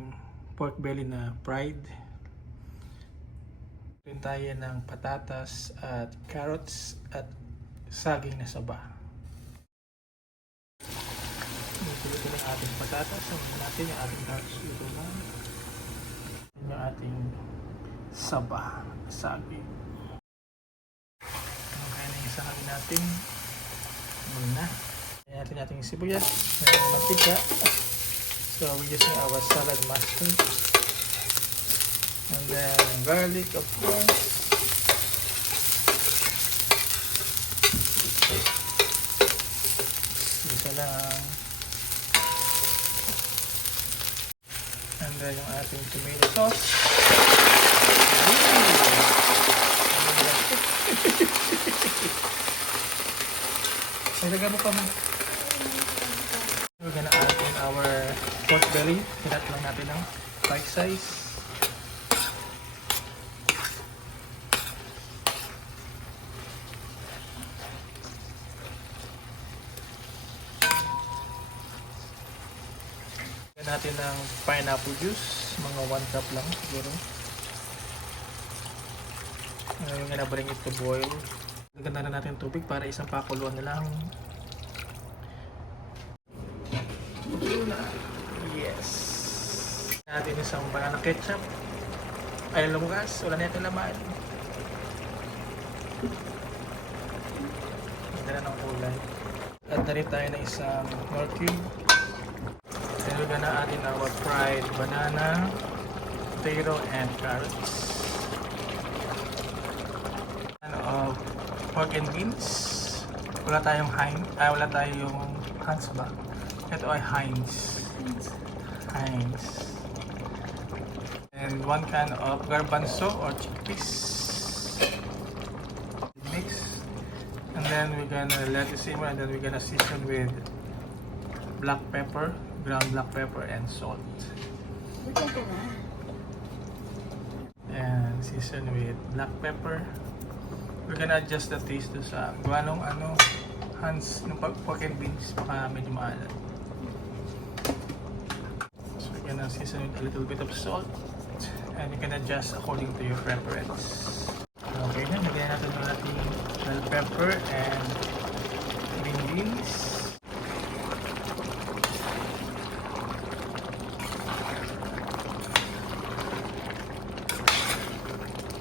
ating pork belly na fried. Rin tayo ng patatas at carrots at saging na saba. Ito yung ating patatas. Sabahin natin yung ating carrots. Ito na yung ating saba, saging. Kaya na yung saging natin muna. Kaya natin yung sibuyas, mantika. So we're using our salad mustard. And then garlic, of course. Isa lang. And then yung ating tomato sauce. Ilagay mo pa mo. We're gonna add in our pork belly. Hinat lang natin ng bite size. Lagyan natin ng pineapple juice. Mga 1 cup lang siguro. We're gonna bring it to boil. Lagyan na natin tubig para isang pakuluan na lang. Yes. Natin isang banana ketchup. Ay, lumugas. Wala na natin laman. Ganda na ng kulay. At na rin tayo na isang nor cube. Then we're gonna add in our fried banana, potato, and carrots. Of pork and beans. Wala tayong wala tayong Heinz ba? Ito ay Heinz. And 1 can of garbanzo or chickpeas. Mix. And then we're gonna let it simmer, and then we're gonna season with black pepper, ground black pepper, and salt. And season with black pepper. We're gonna adjust the taste to sa guanong Heinz ng pork and beans, baka medyo maalat. So we're gonna season with a little bit of salt, and you can adjust according to your preference. Okay na, lagyan natin yung ating bell pepper and green beans.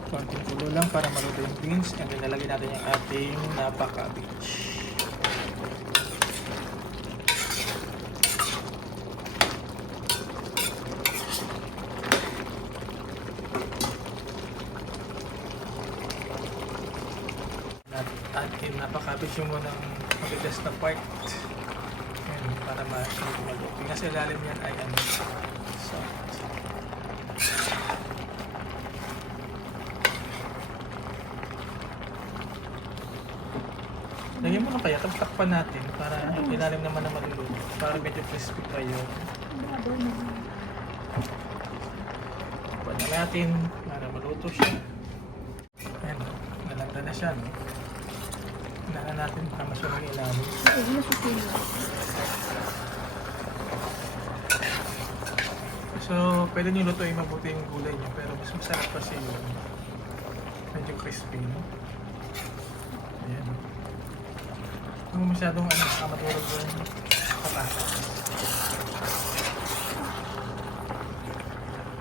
Konting kulo lang para maluto yung beans, and then lalagyan natin yung ating napa cabbage. Atin napa-cabbage yung munang matigas na part. Ayan, para maluto. Kasi lalim yan ay soft. Lagyan mo na kaya, takpan natin para ilalim naman na maluluto. Para medyo crispy pa yun. Takpan na natin para maluto siya. Ayan, nalanda na siya, no? Hinahan natin para masunod yung ilalim. So, pwede nyo lutuin mabuti yung gulay nyo, pero mas masarap kasi yung medyo crispy, no? Ayan. Kung masyadong maturog yung patatas.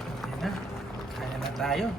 Okay na. Kaya na tayo.